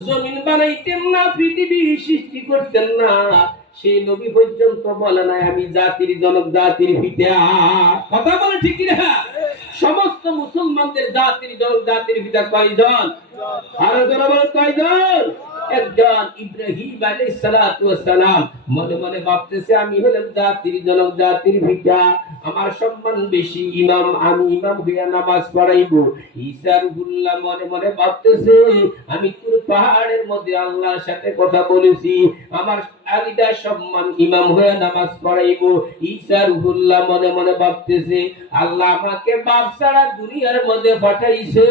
জমিন বানাইতেন না, পৃথিবী সৃষ্টি করতেন না, সেই নবী পর্যন্ত বলে নাই আমি জাতির জনক, জাতির পিতা। কথা বলে ঠিক না? সমস্ত মুসলমানদের জাতির জনক, জাতির পিতা কয়জন? আরো জন বলে কয়জন? একজন। ইব্রাহিম আলাইহিস সালাতু ওয়াস সালাম মনে মনে ভাবতেছে আমি হলাম জাতির জনক, জাতির পিতা, আমার সম্মান বেশি, আমি ইমাম হইয়া নামাজ পড়াইবো। ঈসা রুহুল্লাহ মনে মনে ভাবতেছে আমি তুর পাহাড়ের মধ্যে আল্লাহর সাথে কথা বলেছি, আমার আলিদা সম্মান, ইমাম হয়ে নামাজ পড়াইবো। ঈসা রুহুল্লাহ মনে মনে ভাবতেছে আল্লাহ আমাকে বাপ ছাড়া দুনিয়ার মধ্যে পাঠাইছে,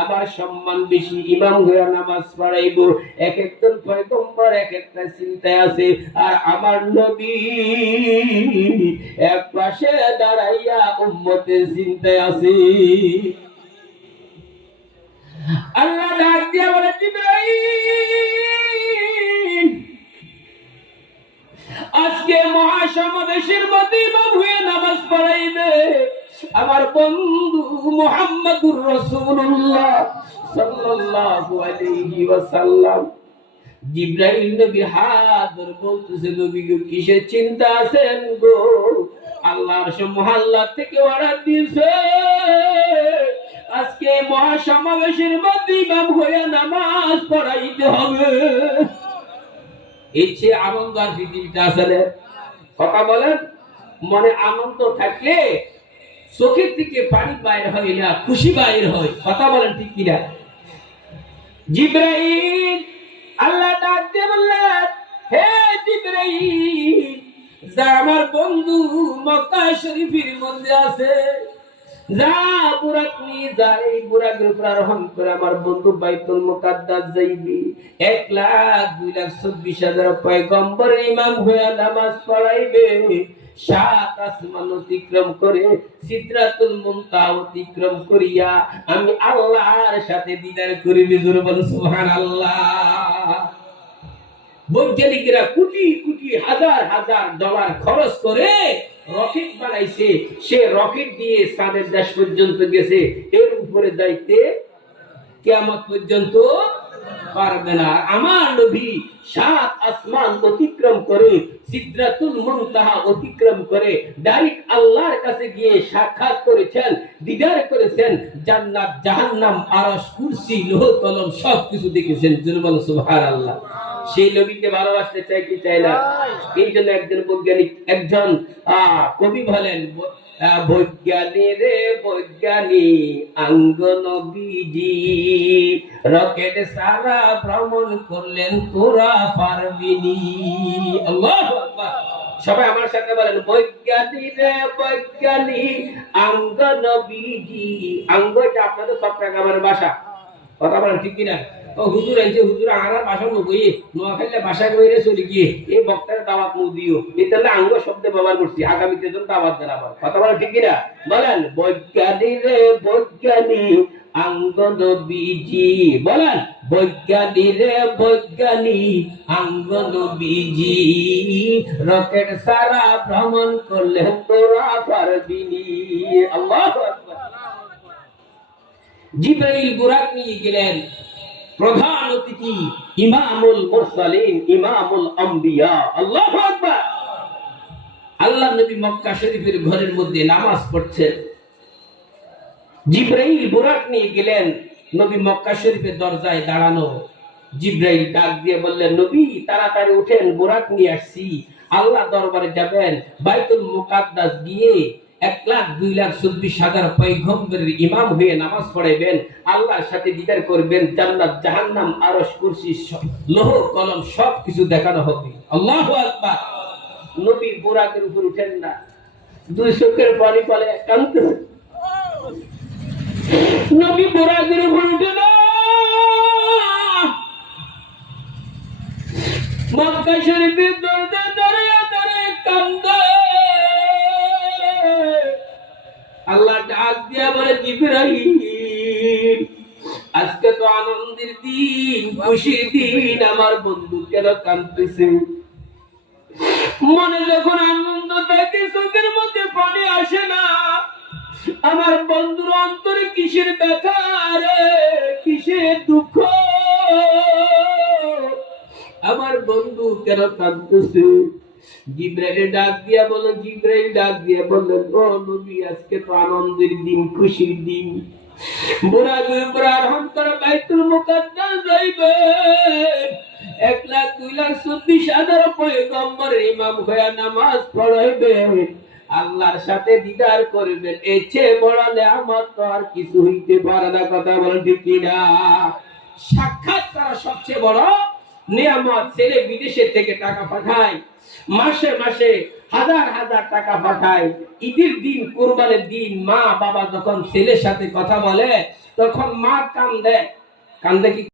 আমার সম্মান বেশি, ইমাম হয়ে নামাজ পড়াইবো। এক একজন পয়গম্বর এক একটা চিন্তায় আছে, আর আমার নবী এক পাশে দাঁড়াইয়া উম্মতের চিন্তায় আছে। আল্লাহ ডাক দিয়া বলে জিবরাইল আজকে মহাসমাবেশের মধ্যে ইমাম হয়ে নামাজ পড়াইবে আমার বন্ধু মুহাম্মদুর রাসূলুল্লাহ সাল্লাল্লাহু আলাইহি ওয়াসাল্লাম। জিবরাইল নবী হাত ধরে বলতেছে নবী গো কিসের চিন্তা আছেন গো? আল্লাহর মহল্লা থেকে অর্ডার দিয়েছে আজকে মহাসমাবেশের মধ্যে ইমাম হয়ে নামাজ পড়াইতে হবে। ইচ্ছে আনন্দ আর পৃথিবীটা আসলে কথা বলেন, মনে আনন্দ থাকলে চোখের থেকে পানি বাইর হয় না, খুশি বাইর হয়। কথা বলেন ঠিক কিনা? জিবরাইল আল্লাহ ডাক দিয়ে বললেন হে জিবরাইল, যা আমার বন্ধু মক্কা শরীফের মধ্যে আছে, যা বুরাক নিয়ে যাই, বুরাকের উপর আরোহণ করে আমার বন্ধু বাইতুল মুকাদ্দাস যাইবি। 1,02,24,000 পয়গম্বর ইমাম হয়ে নামাজ পড়াইবে। 7 আসমান অতিক্রম করে সিদরাতুল মুনতাহা অতিক্রম করিয়া আমি আল্লাহর সাথে দিদার করিবি। জোরে বল সুবহানাল্লাহ। বৈজ্ঞানিকরা কোটি কোটি হাজার হাজার ডলার খরচ করে রকেট বানাইছে, সে রকেট দিয়ে চাঁদের দেশ পর্যন্ত গেছে, এর উপরে যাইতে কিয়ামত পর্যন্ত পারবে না। আমার নবী 7 আসমান অতিক্রম করে সিদরাতুল মুনতাহা অতিক্রম করে ডাইরেক্ট আল্লাহর কাছে গিয়ে সাক্ষাৎ করেছেন, দিদার করেছেন, জান্নাত, জাহান্নাম, আরশ, কুরসি, লৌহ কলম সবকিছু দেখেছেন। জোরে বলো সুবহানাল্লাহ। সেই নবীকে ভালোবাসতে চাই কি চাই না? এই জন্য একজন বৈজ্ঞানিক, একজন কবি বলেন বৈজ্ঞানী রে বৈজ্ঞানী আঙ্গ নবীজি, রকেট সারা ভ্রমণ করলেন তোরা পারবিনি। আল্লাহু আকবার। সবাই আমার সাথে বলেন বৈজ্ঞানী রে বৈজ্ঞানী আঙ্গ নবীজি। আঙ্গটা আপনাদের চট্টগ্রামের ভাষা। কথা বলেন ঠিক কিনা? ও হুজুর আইছে, হুজুর আনার ভাষা নবই নোয়াখালীর ভাষা কইরে চলে গিয়ে এই বক্তার দাওয়াত নু দিও, এটালে আঙ্গ শব্দ ব্যবহার করছি, আগামীতে জন দাওয়াত দেন আবার। কথা বলেন ঠিক কিনা? বলেন বৈজ্ঞানী রে বৈজ্ঞানী আঙ্গ নবীজি। বলেন বৈজ্ঞানী রে বৈজ্ঞানী আঙ্গ নবীজি, রকেট সারা ভ্রমণ করলে তোরা পারবিনি। আল্লাহু আকবার। জিবরাইল বুরাক নিয়ে গেলেন, প্রধান অতিথি ইমামুল মুরসালিন, ইমামুল আম্বিয়া। আল্লাহু আকবার। আল্লাহ নবী মক্কা শরীফের ঘরের মধ্যে নামাজ পড়ছেন, জিবরাইল বুরাক নিয়ে গেলেন, নবী মক্কা শরীফের দরজায় দাঁড়ানো। জিবরাইল ডাক দিয়ে বললেন নবী তাড়াতাড়ি উঠেন, বুরাক নিয়ে আসছি, আল্লাহ দরবারে যাবেন, বাইতুল মুকাদ্দাস গিয়ে 1,02,24,000 পয়গম্বরের ইমাম হয়ে নামাজ পড়াইবেন, আল্লাহর সাথে দিদার করবেন, জান্নাত, জাহান্নাম, আরশ, কুরসি, লৌহ কলম সবকিছু দেখানো হবে। আল্লাহু আকবার। নবী বুরাকের উপর উঠেন না, দুই চোখের পানি ফেলে কাঁদতেছে। নবী বুরাকের উপর উঠে না, মক্কা শরীফের দরজা দাঁড়িয়ে দাঁড়িয়ে কান্দে। আল্লাহ ডাক দিয়া বলে জিবরাইল আজকে তো আনন্দের দিন, খুশির দিন, আমার বন্ধু কেন কাঁদতেছে? মনে যখন আনন্দ থাকে চোখের মধ্যে পানি আসে না, আমার বন্ধুর অন্তরে কিসের ব্যথা রে, কিসের দুঃখ? আমার বন্ধু কেন কাঁদতেছে? জিব্রাইল ডাক দিয়া বলল, জিব্রাইল ডাক দিয়া বললেন, ও নবী, আজকে তো আনন্দের দিন, খুশির দিন। বুড়া বুড়ার অন্তর বাইতুল মুকাদ্দাস যাইবেন। 1,02,24,000 পয়গম্বরের ইমাম হয়ে নামাজ পড়াইবেন, আল্লাহর সাথে দিদার করবেন। এর চেয়ে বড় নেয়ামত তো আর কিছু হইতে পারে না। কথা বলেন ঠিক কিনা? সাক্ষাৎ করা সবচেয়ে বড় নিয়ামত। ছেলে বিদেশে থেকে টাকা পাঠায়, মাসে মাসে হাজার হাজার টাকা পাঠায়। ঈদের দিন, কুরবানের দিন মা বাবা যখন ছেলের সাথে কথা বলে, তখন মা কান্দে। কান্দে কি?